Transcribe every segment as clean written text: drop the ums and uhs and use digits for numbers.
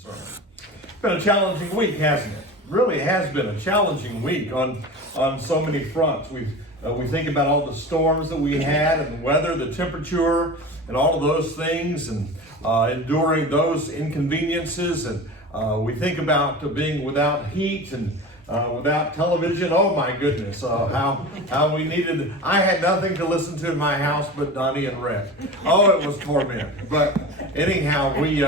sermon. It's been a challenging week, hasn't it? Really has been a challenging week on so many fronts. We think about all the storms that we had and the weather, the temperature, and all of those things, and enduring those inconveniences. And we think about being without heat and without television. Oh my goodness, how we needed. I had nothing to listen to in my house but Donnie and Red. Oh, it was torment. But anyhow, we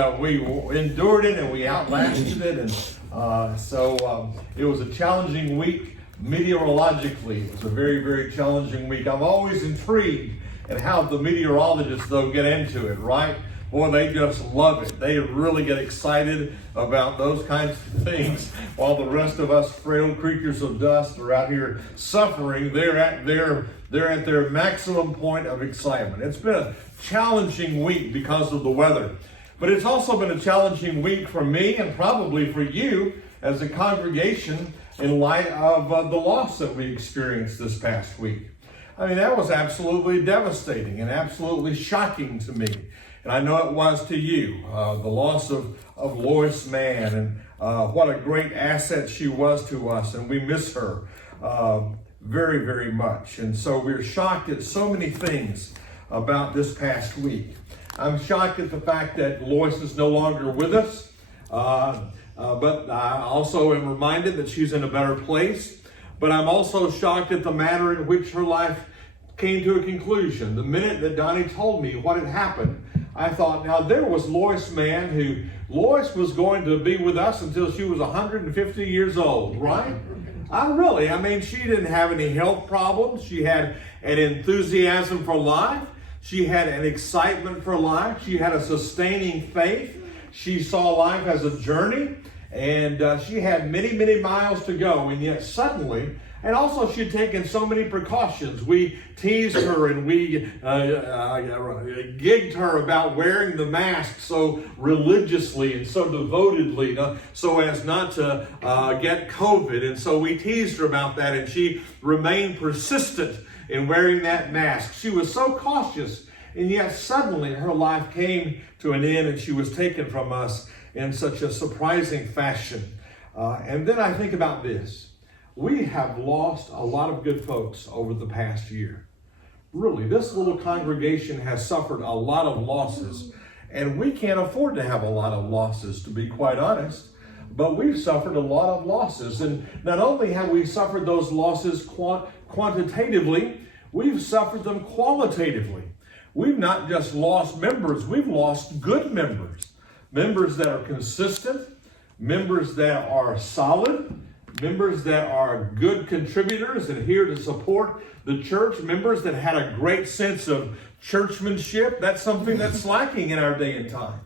endured it and we outlasted it, and so it was a challenging week meteorologically. It was a very, very challenging week. I'm always intrigued at how the meteorologists, though, get into it, right? Boy, they just love it. They really get excited about those kinds of things, while the rest of us frail creatures of dust are out here suffering. They're at their maximum point of excitement. It's been a challenging week because of the weather, but it's also been a challenging week for me and probably for you as a congregation in light of the loss that we experienced this past week. I mean, that was absolutely devastating and absolutely shocking to me. And I know it was to you, the loss of Lois Mann, and what a great asset she was to us, and we miss her very, very much. And so we're shocked at so many things about this past week. I'm shocked at the fact that Lois is no longer with us, but I also am reminded that she's in a better place. But I'm also shocked at the manner in which her life came to a conclusion. The minute that Donnie told me what had happened, I thought, now there was Lois Mann, Lois was going to be with us until she was 150 years old, right? I mean, she didn't have any health problems. She had an enthusiasm for life. She had an excitement for life. She had a sustaining faith. She saw life as a journey, and she had many, many miles to go, and yet suddenly, and also she'd taken so many precautions. We teased her and we gigged her about wearing the mask so religiously and so devotedly so as not to get COVID. And so we teased her about that, and she remained persistent in wearing that mask. She was so cautious, and yet suddenly her life came to an end and she was taken from us in such a surprising fashion. And then I think about this. We have lost a lot of good folks over the past year. Really, this little congregation has suffered a lot of losses, and we can't afford to have a lot of losses, to be quite honest. But we've suffered a lot of losses, and not only have we suffered those losses quantitatively, we've suffered them qualitatively. We've not just lost members, we've lost good members. Members that are consistent, members that are solid, members that are good contributors and here to support the church, members that had a great sense of churchmanship. That's something that's lacking in our day and time.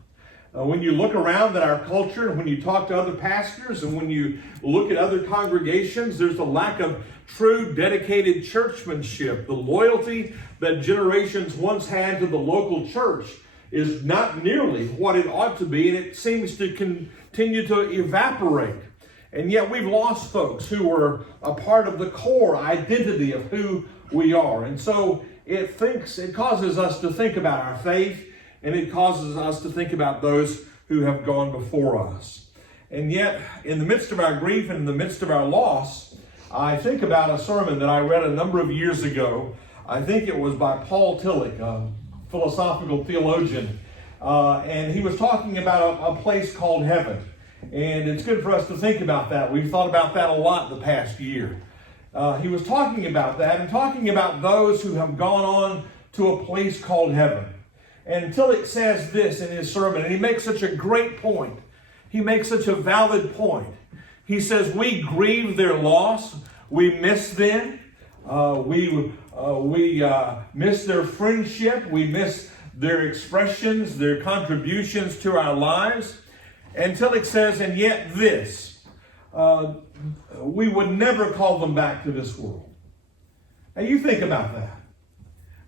When you look around at our culture, and when you talk to other pastors, and when you look at other congregations, there's a lack of true dedicated churchmanship. The loyalty that generations once had to the local church is not nearly what it ought to be, and it seems to continue to evaporate. And yet we've lost folks who were a part of the core identity of who we are. And so it causes us to think about our faith, and it causes us to think about those who have gone before us. And yet, in the midst of our grief and in the midst of our loss, I think about a sermon that I read a number of years ago. I think it was by Paul Tillich, a philosophical theologian. And he was talking about a place called heaven. And it's good for us to think about that. We've thought about that a lot the past year. He was talking about that and talking about those who have gone on to a place called heaven. And Tillich says this in his sermon, and he makes such a great point. He makes such a valid point. He says, we grieve their loss. We miss them. We miss their friendship. We miss their expressions, their contributions to our lives. And Tillich says, and yet this, we would never call them back to this world. Now you think about that.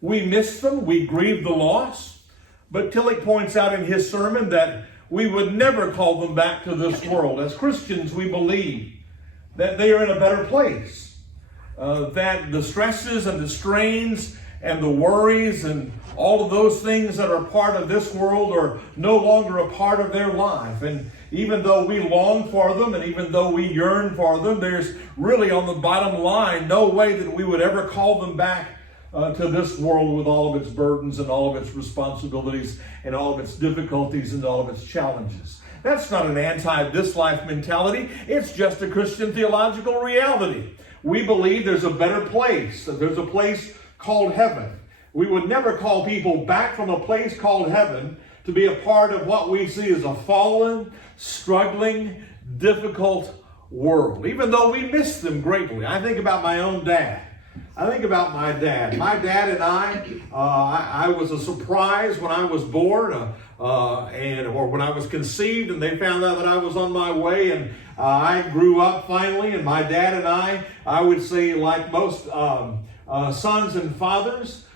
We miss them, we grieve the loss, but Tillich points out in his sermon that we would never call them back to this world. As Christians, we believe that they are in a better place, that the stresses and the strains and the worries and all of those things that are part of this world are no longer a part of their life. And even though we long for them and even though we yearn for them, there's really on the bottom line no way that we would ever call them back to this world with all of its burdens and all of its responsibilities and all of its difficulties and all of its challenges. That's not an anti-this life mentality. It's just a Christian theological reality. We believe there's a better place, that there's a place called heaven. We would never call people back from a place called heaven to be a part of what we see as a fallen, struggling, difficult world, even though we miss them greatly. I think about my own dad. I think about my dad. My dad and I was a surprise when I was born, or when I was conceived, and they found out that I was on my way, and I grew up finally. And my dad and I would say, like most sons and fathers,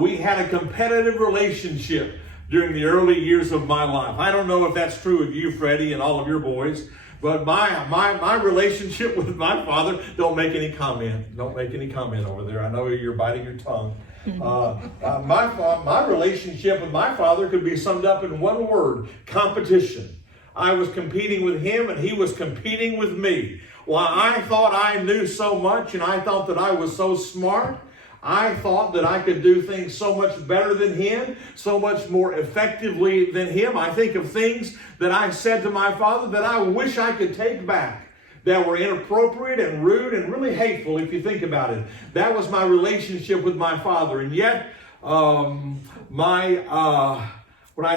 we had a competitive relationship during the early years of my life. I don't know if that's true of you, Freddie, and all of your boys. But my relationship with my father, don't make any comment. Don't make any comment over there. I know you're biting your tongue. My relationship with my father could be summed up in one word: competition. I was competing with him and he was competing with me. While I thought I knew so much and I thought that I was so smart, I thought that I could do things so much better than him, so much more effectively than him. I think of things that I said to my father that I wish I could take back, that were inappropriate and rude and really hateful if you think about it. That was my relationship with my father. And yet, when I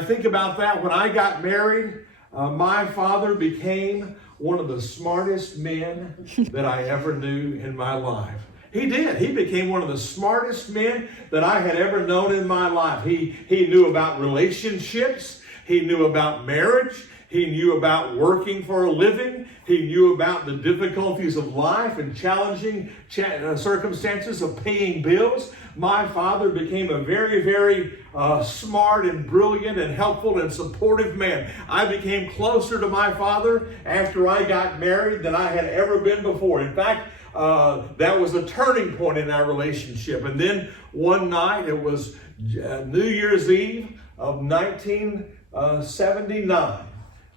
think about that, when I got married, my father became one of the smartest men that I ever knew in my life. He did. He became one of the smartest men that I had ever known in my life. He knew about relationships. He knew about marriage. He knew about working for a living. He knew about the difficulties of life and challenging circumstances of paying bills. My father became a very, very smart and brilliant and helpful and supportive man. I became closer to my father after I got married than I had ever been before. In fact, that was a turning point in our relationship. And then one night, it was New Year's Eve of 1979.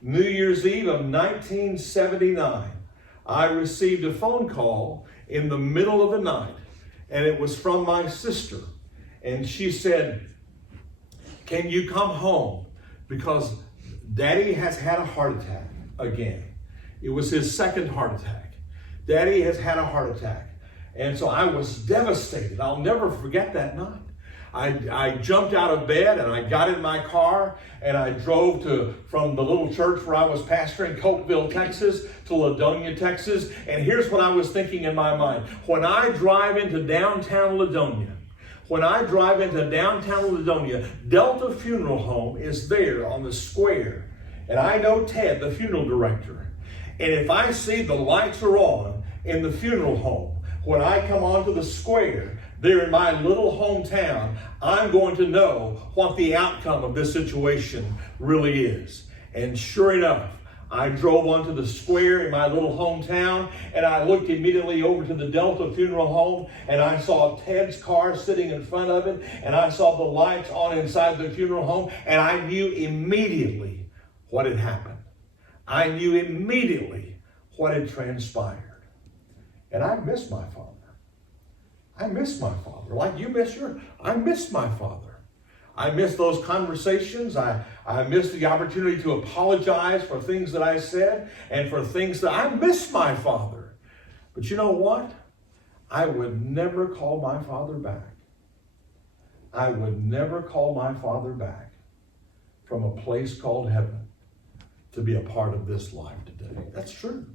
New Year's Eve of 1979, I received a phone call in the middle of the night, and it was from my sister. And she said, "Can you come home? Because Daddy has had a heart attack again." It was his second heart attack. Daddy has had a heart attack. And so I was devastated. I'll never forget that night. I jumped out of bed and I got in my car and I drove from the little church where I was pastoring, Cokeville, Texas, to Ladonia, Texas. And here's what I was thinking in my mind. When I drive into downtown Ladonia, Delta Funeral Home is there on the square. And I know Ted, the funeral director. And if I see the lights are on in the funeral home, when I come onto the square, there in my little hometown, I'm going to know what the outcome of this situation really is. And sure enough, I drove onto the square in my little hometown, and I looked immediately over to the Delta Funeral Home, and I saw Ted's car sitting in front of it, and I saw the lights on inside the funeral home, and I knew immediately what had happened. I knew immediately what had transpired. And I miss my father. I miss my father. Like you miss I miss my father. I miss those conversations. I miss the opportunity to apologize for things that I said and for things that I miss my father. But you know what? I would never call my father back. I would never call my father back from a place called heaven to be a part of this life today. That's true.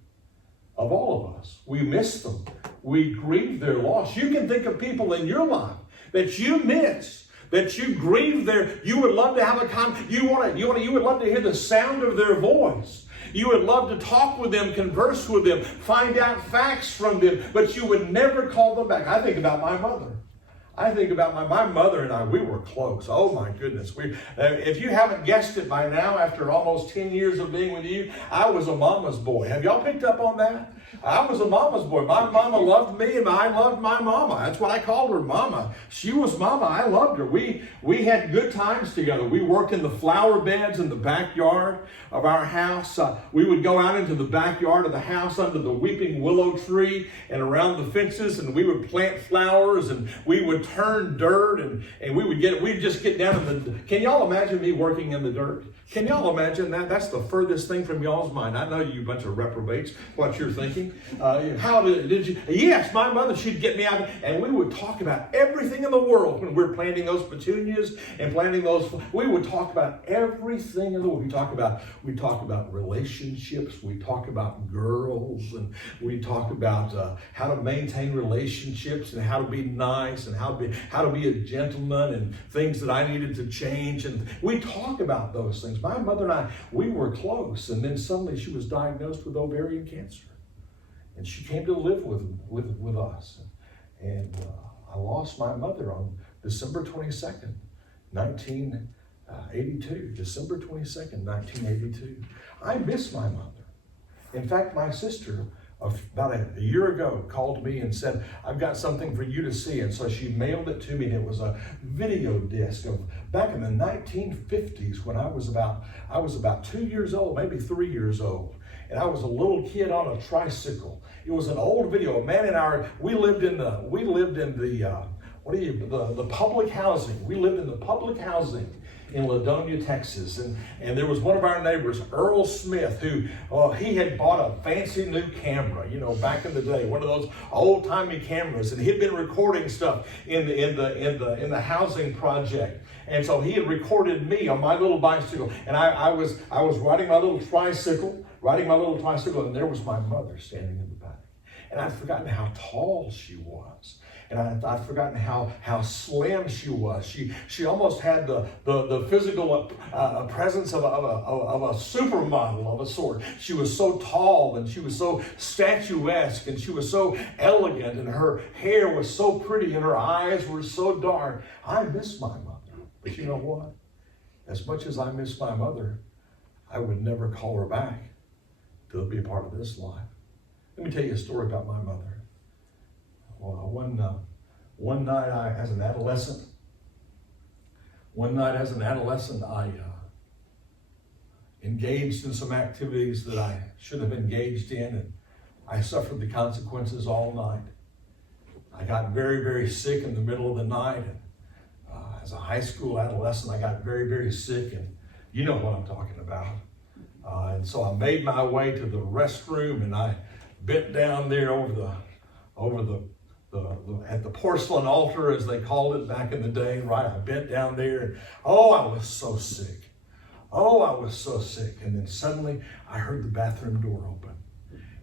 Of all of us. We miss them. We grieve their loss. You can think of people in your life that you miss, that you grieve you would love to have you would love to hear the sound of their voice. You would love to talk with them, converse with them, find out facts from them, but you would never call them back. I think about my mother. I think about my mother and I, we were close. Oh my goodness. If you haven't guessed it by now, after almost 10 years of being with you, I was a mama's boy. Have y'all picked up on that? I was a mama's boy. My mama loved me and I loved my mama. That's what I called her, mama. She was mama. I loved her. We had good times together. We worked in the flower beds in the backyard of our house. We would go out into the backyard of the house under the weeping willow tree and around the fences, and we would plant flowers and we would turn dirt and we'd just get down in the. Can y'all imagine me working in the dirt? Can y'all imagine that? That's the furthest thing from y'all's mind. I know you bunch of reprobates, what you're thinking. How did you? Yes, my mother, she'd get me out, and we would talk about everything in the world when we're planting those petunias and planting those. We would talk about everything in the world. We talk about relationships. We talk about girls, and we talk about how to maintain relationships and how to be nice and how to be a gentleman and things that I needed to change. And we talk about those things. My mother and I, we were close, and then suddenly she was diagnosed with ovarian cancer, and she came to live with us. And I lost my mother on December 22nd, 1982. December 22nd, 1982. I miss my mother. In fact, my sister, about a year ago, called me and said, I've got something for you to see. And so she mailed it to me, and it was a video disc of back in the 1950s when I was about 2 years old, maybe 3 years old. And I was a little kid on a tricycle. It was an old video. A man and I, we lived in the public housing. We lived in the public housing in Ladonia, Texas. And there was one of our neighbors, Earl Smith, who he had bought a fancy new camera, back in the day, one of those old-timey cameras, and he'd been recording stuff in the housing project. And so he had recorded me on my little bicycle, and I was riding my little tricycle, and there was my mother standing in the back. And I'd forgotten how tall she was. And I'd forgotten how slim she was. She almost had the physical presence of a supermodel of a sort. She was so tall, and she was so statuesque, and she was so elegant, and her hair was so pretty, and her eyes were so dark. I miss my mother. But you know what? As much as I miss my mother, I would never call her back to be a part of this life. Let me tell you a story about my mother. Well, one night as an adolescent, I engaged in some activities that I should have engaged in, and I suffered the consequences all night. I got very, very sick in the middle of the night, and as a high school adolescent, I got very, very sick, and you know what I'm talking about. And so I made my way to the restroom, and I bent down there at the porcelain altar, as they called it back in the day, right? I bent down there, and I was so sick. I was so sick. And then suddenly I heard the bathroom door open,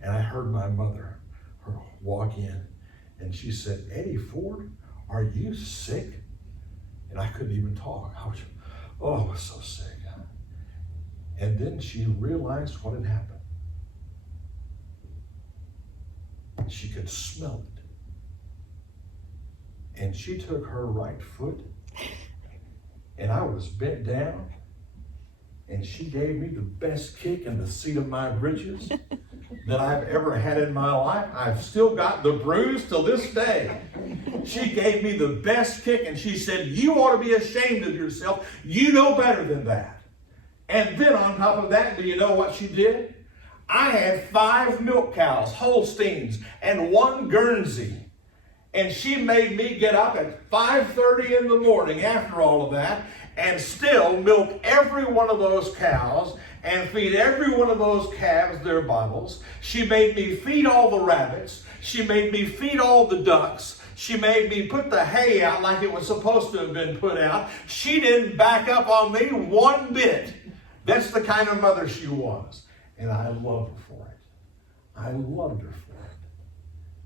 and I heard my mother walk in, and she said, "Eddie Ford, are you sick?" And I couldn't even talk. I was so sick. And then she realized what had happened. She could smell it. And she took her right foot, and I was bent down, and she gave me the best kick in the seat of my britches that I've ever had in my life. I've still got the bruise till this day. She gave me the best kick, and she said, "You ought to be ashamed of yourself. You know better than that." And then on top of that, do you know what she did? I had 5 milk cows, Holsteins, and 1 Guernsey. And she made me get up at 5:30 in the morning after all of that and still milk every one of those cows and feed every one of those calves their bottles. She made me feed all the rabbits. She made me feed all the ducks. She made me put the hay out like it was supposed to have been put out. She didn't back up on me one bit. That's the kind of mother she was. And I loved her for it. I loved her for it.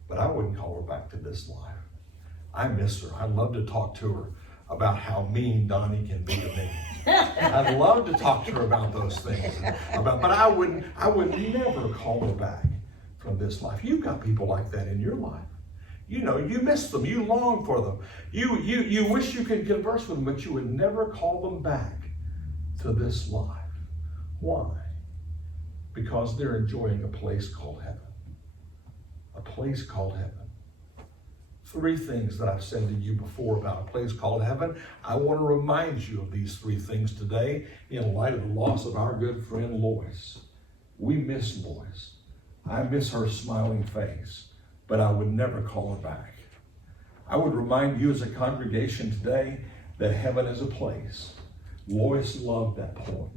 But I wouldn't call her back to this life. I miss her. I'd love to talk to her about how mean Donnie can be to me. I'd love to talk to her about those things. But I would never call her back from this life. You've got people like that in your life. You know, you miss them. You long for them. You wish you could converse with them, but you would never call them back to this life. Why? Because they're enjoying a place called heaven. A place called heaven. 3 things that I've said to you before about a place called heaven. I want to remind you of these 3 things today in light of the loss of our good friend Lois. We miss Lois. I miss her smiling face, but I would never call her back. I would remind you as a congregation today that heaven is a place. Lois loved that point.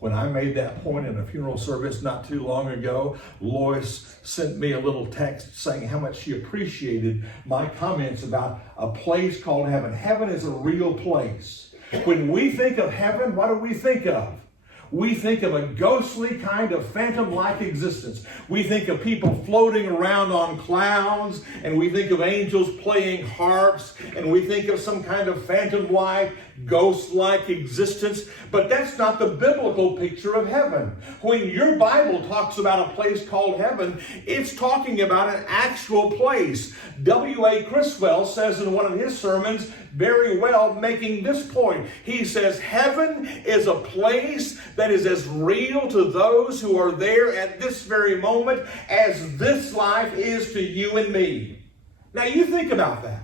When I made that point in a funeral service not too long ago, Lois sent me a little text saying how much she appreciated my comments about a place called heaven. Heaven is a real place. When we think of heaven, what do we think of? We think of a ghostly kind of phantom-like existence. We think of people floating around on clouds, and we think of angels playing harps, and we think of some kind of phantom-like, ghost-like existence. But that's not the biblical picture of heaven. When your Bible talks about a place called heaven, it's talking about an actual place. W.A. Criswell says in one of his sermons, very well, making this point. He says, heaven is a place that is as real to those who are there at this very moment as this life is to you and me. Now you think about that.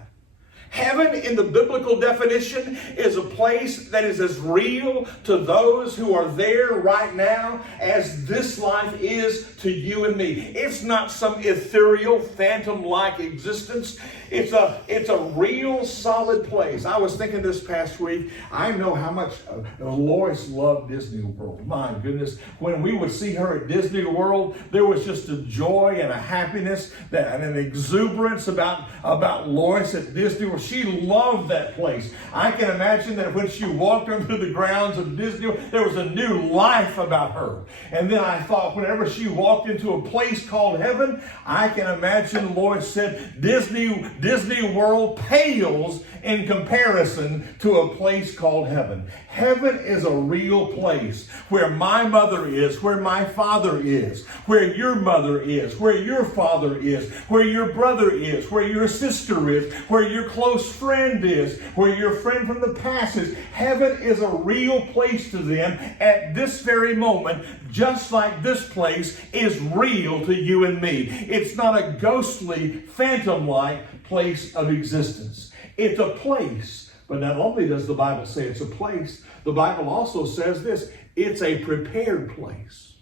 Heaven, in the biblical definition, is a place that is as real to those who are there right now as this life is to you and me. It's not some ethereal, phantom-like existence. It's a real, solid place. I was thinking this past week, I know how much Lois loved Disney World. My goodness, when we would see her at Disney World, there was just a joy and a happiness and an exuberance about Lois at Disney World. She loved that place. I can imagine that when she walked onto the grounds of Disney, there was a new life about her. And then I thought, whenever she walked into a place called heaven, I can imagine Lois said, Disney World pales in comparison to a place called heaven. Heaven is a real place where my mother is, where my father is, where your mother is, where your father is, where your brother is, where your sister is, where your close friend is, where your friend from the past is. Heaven is a real place to them at this very moment, just like this place is real to you and me. It's not a ghostly, phantom-like place of existence. It's a place, but not only does the Bible say it's a place, the Bible also says this, it's a prepared place.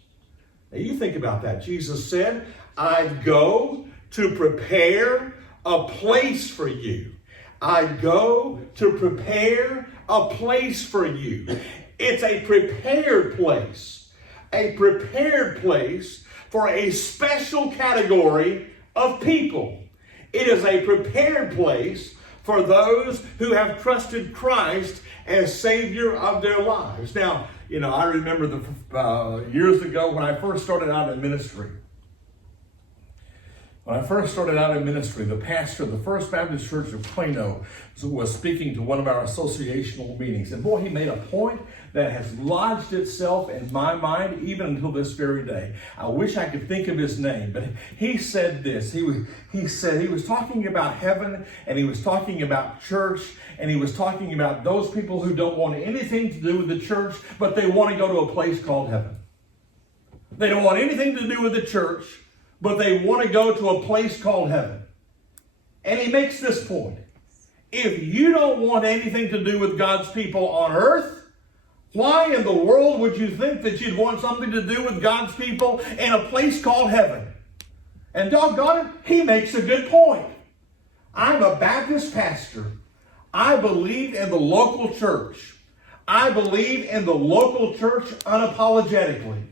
Now you think about that. Jesus said, I go to prepare a place for you. I go to prepare a place for you. It's a prepared place. A prepared place for a special category of people. It is a prepared place for those who have trusted Christ as Savior of their lives. Now, I remember years ago when I first started out in ministry. The pastor of the First Baptist Church of Plano was speaking to one of our associational meetings. And boy, he made a point that has lodged itself in my mind even until this very day. I wish I could think of his name, but he said this. He was talking about heaven, and he was talking about church, and he was talking about those people who don't want anything to do with the church, but they want to go to a place called heaven. They don't want anything to do with the church, but they want to go to a place called heaven. And he makes this point. If you don't want anything to do with God's people on earth, why in the world would you think that you'd want something to do with God's people in a place called heaven? And doggone it, he makes a good point. I'm a Baptist pastor. I believe in the local church. I believe in the local church unapologetically.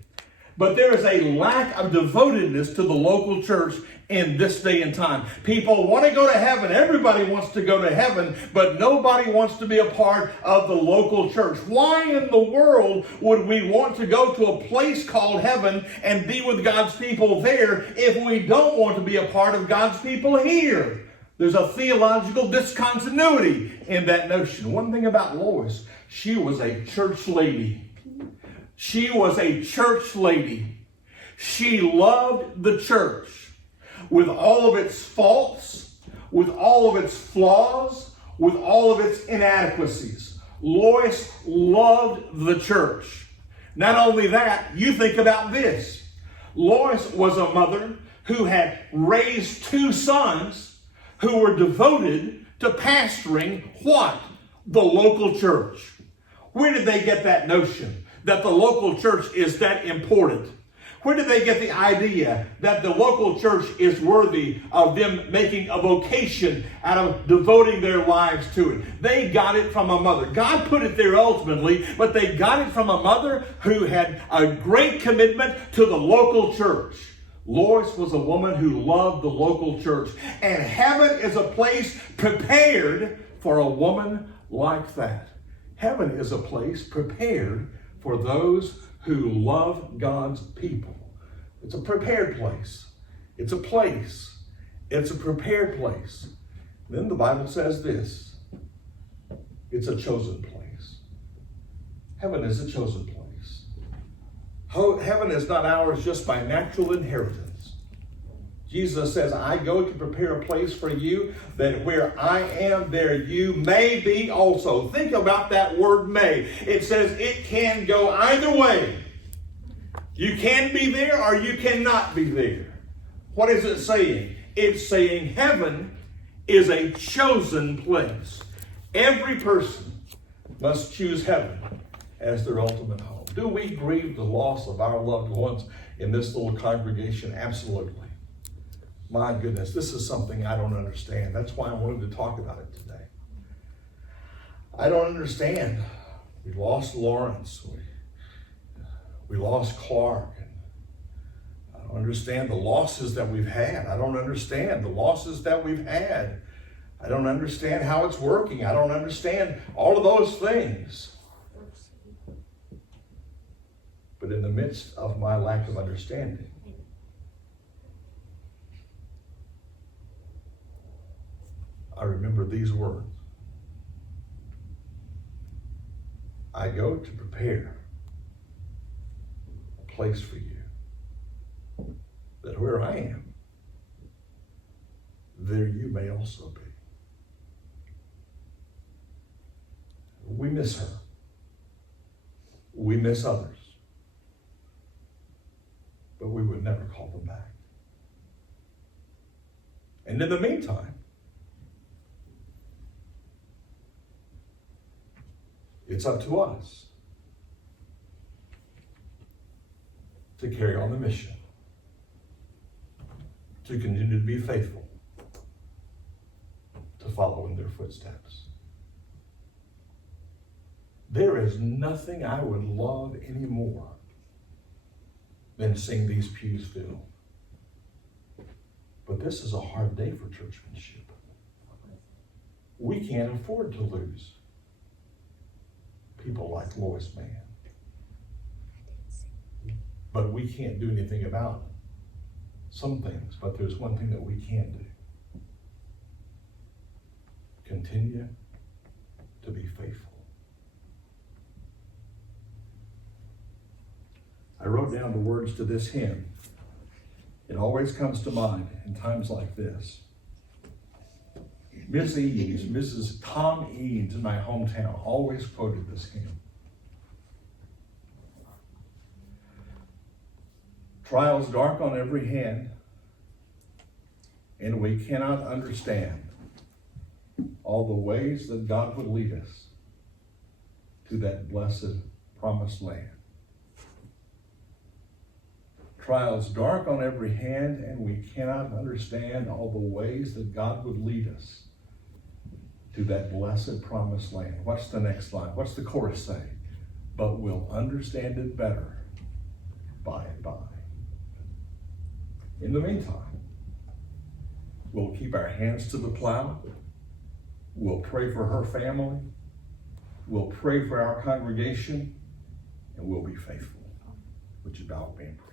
But there is a lack of devotedness to the local church in this day and time. People want to go to heaven. Everybody wants to go to heaven, but nobody wants to be a part of the local church. Why in the world would we want to go to a place called heaven and be with God's people there if we don't want to be a part of God's people here? There's a theological discontinuity in that notion. One thing about Lois, she was a church lady. She was a church lady. She loved the church with all of its faults, with all of its flaws, with all of its inadequacies. Lois loved the church. Not only that, you think about this. Lois was a mother who had raised 2 sons who were devoted to pastoring what? The local church. Where did they get that notion that the local church is that important? Where did they get the idea that the local church is worthy of them making a vocation out of devoting their lives to it? They got it from a mother. God put it there ultimately, but they got it from a mother who had a great commitment to the local church. Lois was a woman who loved the local church, and heaven is a place prepared for a woman like that. Heaven is a place prepared for those who love God's people. It's a prepared place. It's a place. It's a prepared place. Then the Bible says this. It's a chosen place. Heaven is a chosen place. Heaven is not ours just by natural inheritance. Jesus says, I go to prepare a place for you, that where I am, there you may be also. Think about that word may. It says it can go either way. You can be there or you cannot be there. What is it saying? It's saying heaven is a chosen place. Every person must choose heaven as their ultimate home. Do we grieve the loss of our loved ones in this little congregation? Absolutely. My goodness, this is something I don't understand. That's why I wanted to talk about it today. I don't understand. We lost Lawrence. We lost Clark. I don't understand the losses that we've had. I don't understand the losses that we've had. I don't understand how it's working. I don't understand all of those things. But in the midst of my lack of understanding, I remember these words. I go to prepare a place for you, that where I am, there you may also be. We miss her. We miss others. But we would never call them back. And in the meantime, it's up to us to carry on the mission, to continue to be faithful, to follow in their footsteps. There is nothing I would love any more than seeing these pews filled. But this is a hard day for churchmanship. We can't afford to lose people like Lois Mann. But we can't do anything about some things. But there's one thing that we can do. Continue to be faithful. I wrote down the words to this hymn. It always comes to mind in times like this. Miss Eads, Mrs. Tom Eads in my hometown, always quoted this hymn. Trials dark on every hand, and we cannot understand all the ways that God would lead us to that blessed promised land. Trials dark on every hand, and we cannot understand all the ways that God would lead us to that blessed promised land. What's the next line? What's the chorus say? But we'll understand it better by and by. In the meantime, we'll keep our hands to the plow. We'll pray for her family. We'll pray for our congregation, and we'll be faithful. Would you bow with me in prayer?